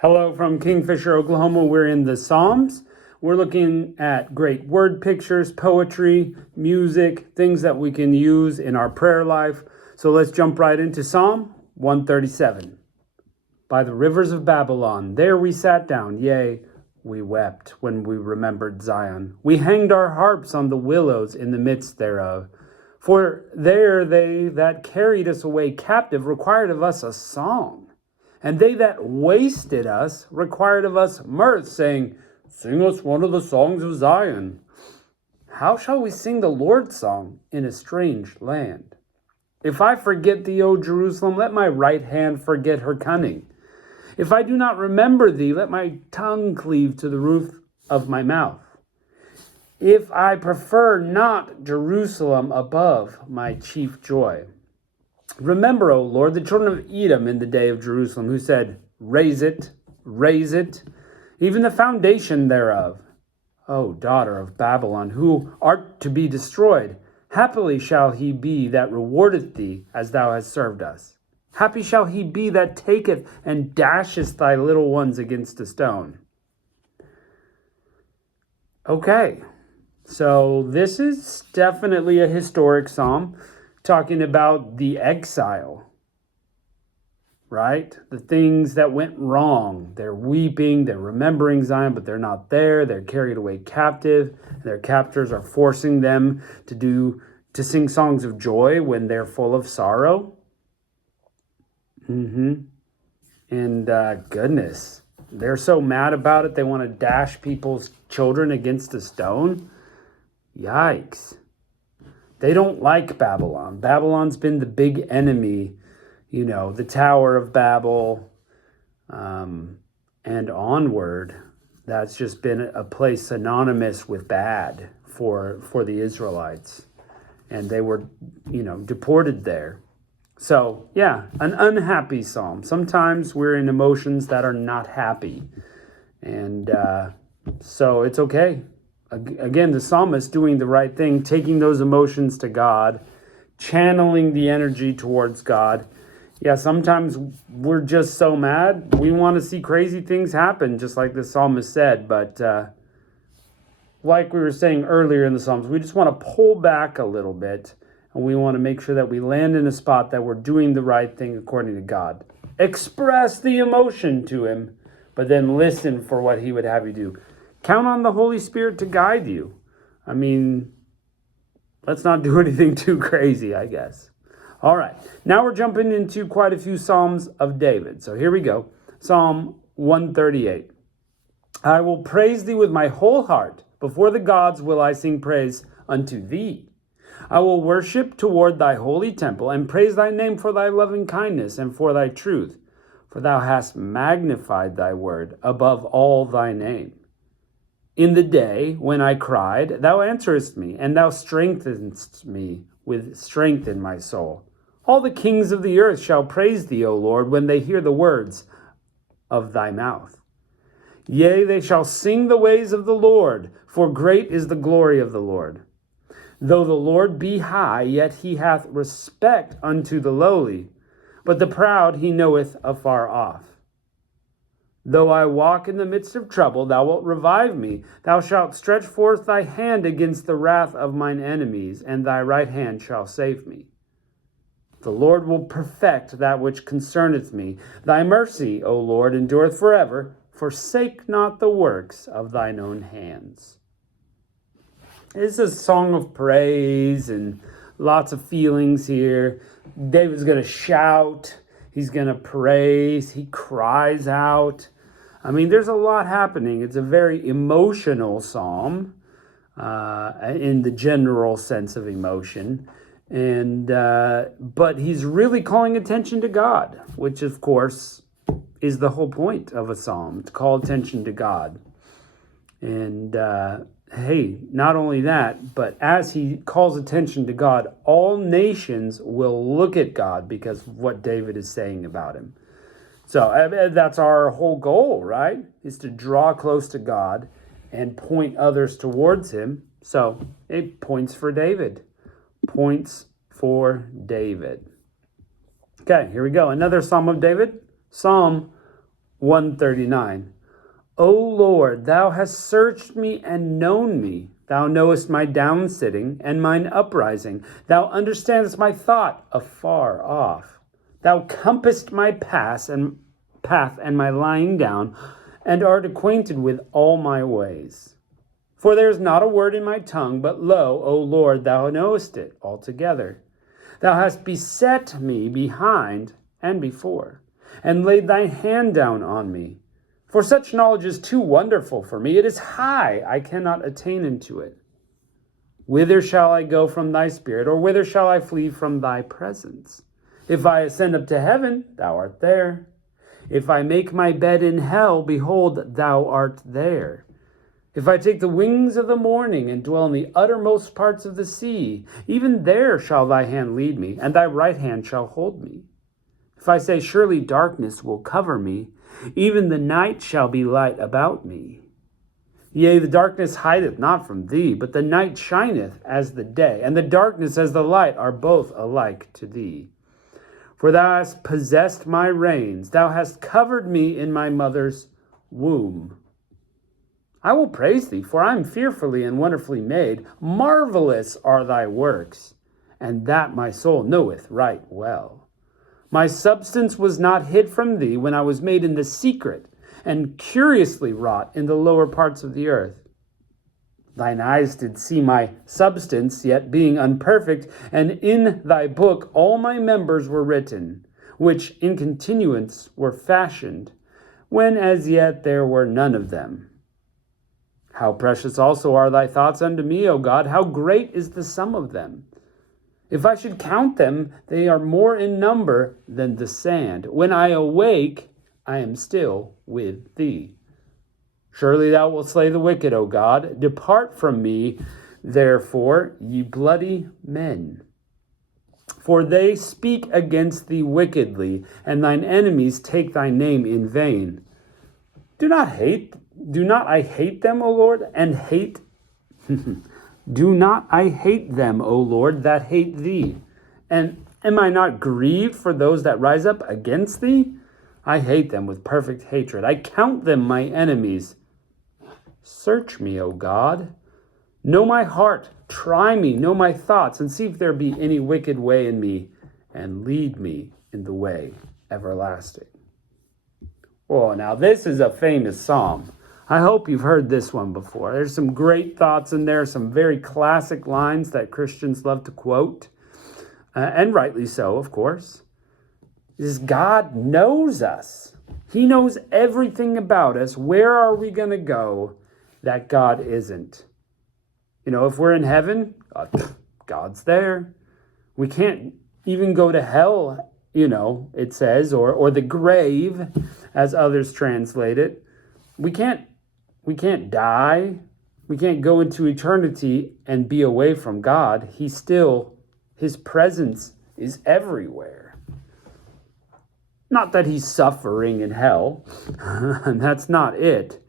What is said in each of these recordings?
Hello from Kingfisher, Oklahoma. We're in the Psalms. We're looking at great word pictures, poetry, music, things that we can use in our prayer life. So let's jump right into Psalm 137. By the rivers of Babylon, there we sat down, yea, we wept when we remembered Zion. We hanged our harps on the willows in the midst thereof. For there they that carried us away captive required of us a song. And they that wasted us required of us mirth, saying, Sing us one of the songs of Zion. How shall we sing the Lord's song in a strange land? If I forget thee, O Jerusalem, let my right hand forget her cunning. If I do not remember thee, let my tongue cleave to the roof of my mouth. If I prefer not Jerusalem above my chief joy. Remember, O Lord, the children of Edom in the day of Jerusalem, who said, raise it, even the foundation thereof. O daughter of Babylon, who art to be destroyed, happily shall he be that rewardeth thee as thou hast served us. Happy shall he be that taketh and dasheth thy little ones against a stone. Okay, so this is definitely a historic psalm, talking about the exile, right? The things that went wrong. They're weeping, they're remembering Zion, but they're not there. They're carried away captive. Their captors are forcing them to sing songs of joy when they're full of sorrow. And goodness, they're so mad about it, they want to dash people's children against a stone. Yikes. They don't like Babylon. Babylon's been the big enemy, the Tower of Babel, and onward. That's just been a place synonymous with bad for the Israelites. And they were, deported there. So, yeah, an unhappy psalm. Sometimes we're in emotions that are not happy. And so it's okay. Again, the psalmist doing the right thing, taking those emotions to God, channeling the energy towards God. Yeah, sometimes we're just so mad. We want to see crazy things happen, just like the psalmist said. But like we were saying earlier in the Psalms, we just want to pull back a little bit. And we want to make sure that we land in a spot that we're doing the right thing according to God. Express the emotion to him, but then listen for what he would have you do. Count on the Holy Spirit to guide you. I mean, let's not do anything too crazy, I guess. All right, now we're jumping into quite a few Psalms of David. So here we go. Psalm 138. I will praise thee with my whole heart. Before the gods will I sing praise unto thee. I will worship toward thy holy temple and praise thy name for thy loving kindness and for thy truth. For thou hast magnified thy word above all thy name. In the day when I cried, thou answerest me, and thou strengthenest me with strength in my soul. All the kings of the earth shall praise thee, O Lord, when they hear the words of thy mouth. Yea, they shall sing the ways of the Lord, for great is the glory of the Lord. Though the Lord be high, yet he hath respect unto the lowly, but the proud he knoweth afar off. Though I walk in the midst of trouble, thou wilt revive me. Thou shalt stretch forth thy hand against the wrath of mine enemies, and thy right hand shall save me. The Lord will perfect that which concerneth me. Thy mercy, O Lord, endureth forever. Forsake not the works of thine own hands. It's a song of praise and lots of feelings here. David's going to shout. He's going to praise. He cries out. I mean, there's a lot happening. It's a very emotional psalm in the general sense of emotion. But he's really calling attention to God, which, of course, is the whole point of a psalm, to call attention to God. And hey, not only that, but as he calls attention to God, all nations will look at God because of what David is saying about him. So that's our whole goal, right? Is to draw close to God and point others towards him. So it points for David. Points for David. Okay, here we go. Another Psalm of David. Psalm 139. O Lord, thou hast searched me and known me. Thou knowest my downsitting and mine uprising. Thou understandest my thought afar off. Thou compassest my path and my lying down, and art acquainted with all my ways. For there is not a word in my tongue, but lo, O Lord, thou knowest it altogether. Thou hast beset me behind and before, and laid thy hand down on me. For such knowledge is too wonderful for me. It is high, I cannot attain unto it. Whither shall I go from thy spirit, or whither shall I flee from thy presence? If I ascend up to heaven, thou art there. If I make my bed in hell, behold, thou art there. If I take the wings of the morning and dwell in the uttermost parts of the sea, even there shall thy hand lead me, and thy right hand shall hold me. If I say, surely darkness will cover me, even the night shall be light about me. Yea, the darkness hideth not from thee, but the night shineth as the day, and the darkness as the light are both alike to thee. For thou hast possessed my reins, thou hast covered me in my mother's womb. I will praise thee, for I am fearfully and wonderfully made. Marvelous are thy works, and that my soul knoweth right well. My substance was not hid from thee when I was made in the secret, and curiously wrought in the lower parts of the earth. Thine eyes did see my substance, yet being unperfect, and in thy book all my members were written, which in continuance were fashioned, when as yet there were none of them. How precious also are thy thoughts unto me, O God! How great is the sum of them! If I should count them, they are more in number than the sand. When I awake, I am still with thee. Surely thou wilt slay the wicked, O God. Depart from me, therefore, ye bloody men. For they speak against thee wickedly, and thine enemies take thy name in vain. Do not I hate them, O Lord, and hate Do not I hate them, O Lord, that hate thee? And am I not grieved for those that rise up against thee? I hate them with perfect hatred. I count them my enemies. Search me, O God. Know my heart. Try me. Know my thoughts, and see if there be any wicked way in me, and lead me in the way everlasting. Oh, now this is a famous psalm. I hope you've heard this one before. There's some great thoughts in there, some very classic lines that Christians love to quote, and rightly so, of course. Is God knows us. He knows everything about us. Where are we going to go that God isn't? You know, if we're in heaven, God's there. We can't even go to hell, it says, or the grave, as others translate it. We can't die. We can't go into eternity and be away from God. His presence is everywhere. Not that he's suffering in hell. And that's not it.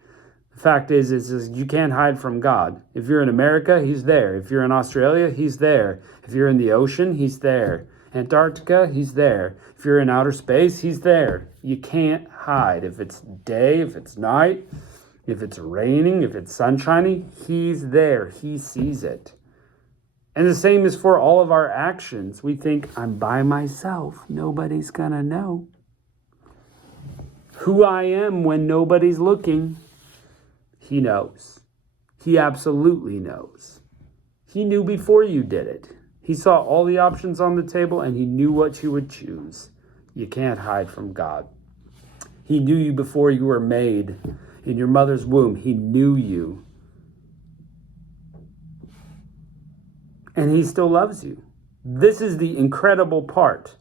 The fact is you can't hide from God. If you're in America, he's there. If you're in Australia, he's there. If you're in the ocean, he's there. Antarctica, he's there. If you're in outer space, he's there. You can't hide. If it's day, if it's night, if it's raining, if it's sunshiny, he's there. He sees it. And the same is for all of our actions. We think, I'm by myself. Nobody's going to know who I am when nobody's looking. He knows. He absolutely knows. He knew before you did it. He saw all the options on the table, and he knew what you would choose. You can't hide from God. He knew you before you were made. In your mother's womb, he knew you. And he still loves you. This is the incredible part.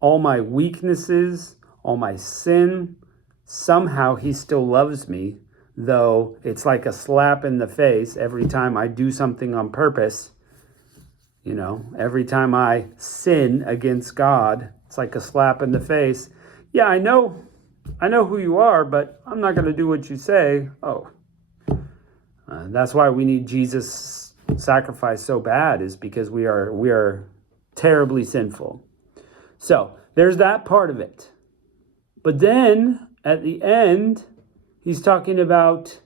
All my weaknesses, all my sin, somehow he still loves me, though it's like a slap in the face every time I do something on purpose. Every time I sin against God, it's like a slap in the face. Yeah, I know who you are, but I'm not going to do what you say. That's why we need Jesus' sacrifice so bad, is because we are terribly sinful. So there's that part of it. But then at the end, he's talking about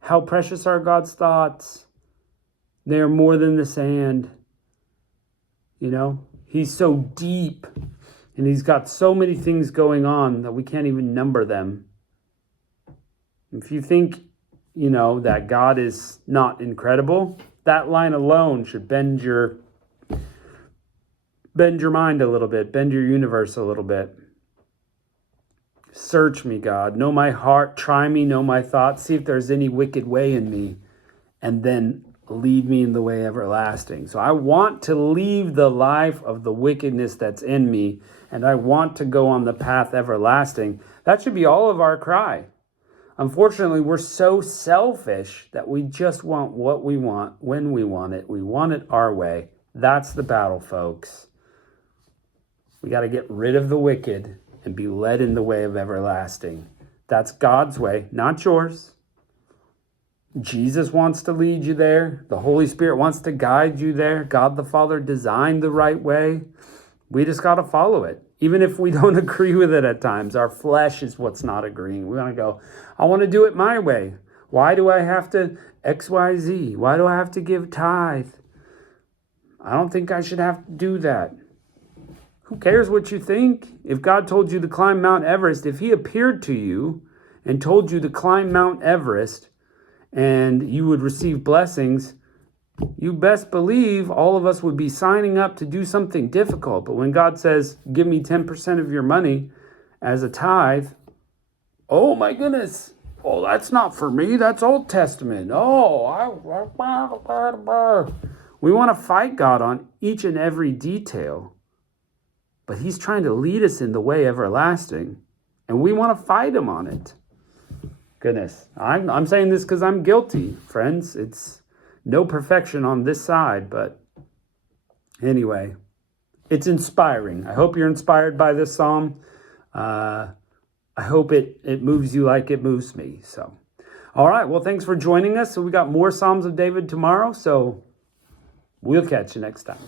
how precious are God's thoughts. They are more than the sand. You know, he's so deep and he's got so many things going on that we can't even number them. If you think, that God is not incredible, that line alone should bend your mind a little bit, bend your universe a little bit. Search me, God. Know my heart. Try me. Know my thoughts. See if there's any wicked way in me. And then lead me in the way everlasting. So I want to leave the life of the wickedness that's in me. And I want to go on the path everlasting. That should be all of our cry. Unfortunately, we're so selfish that we just want what we want when we want it. We want it our way. That's the battle, folks. We got to get rid of the wicked and be led in the way of everlasting. That's God's way, not yours. Jesus wants to lead you there. The Holy Spirit wants to guide you there. God the Father designed the right way. We just got to follow it. Even if we don't agree with it at times, our flesh is what's not agreeing. We want to go, I want to do it my way. Why do I have to XYZ? Why do I have to give tithe? I don't think I should have to do that. Who cares what you think? If God told you to climb Mount Everest, if he appeared to you and told you to climb Mount Everest and you would receive blessings, you best believe all of us would be signing up to do something difficult. But when God says, give me 10% of your money as a tithe, oh my goodness. Oh, that's not for me. That's Old Testament. We want to fight God on each and every detail. But he's trying to lead us in the way everlasting. And we want to fight him on it. Goodness. I'm saying this because I'm guilty, friends. It's no perfection on this side. But anyway, it's inspiring. I hope you're inspired by this psalm. I hope it moves you like it moves me. So, all right. Well, thanks for joining us. So we got more Psalms of David tomorrow. So we'll catch you next time.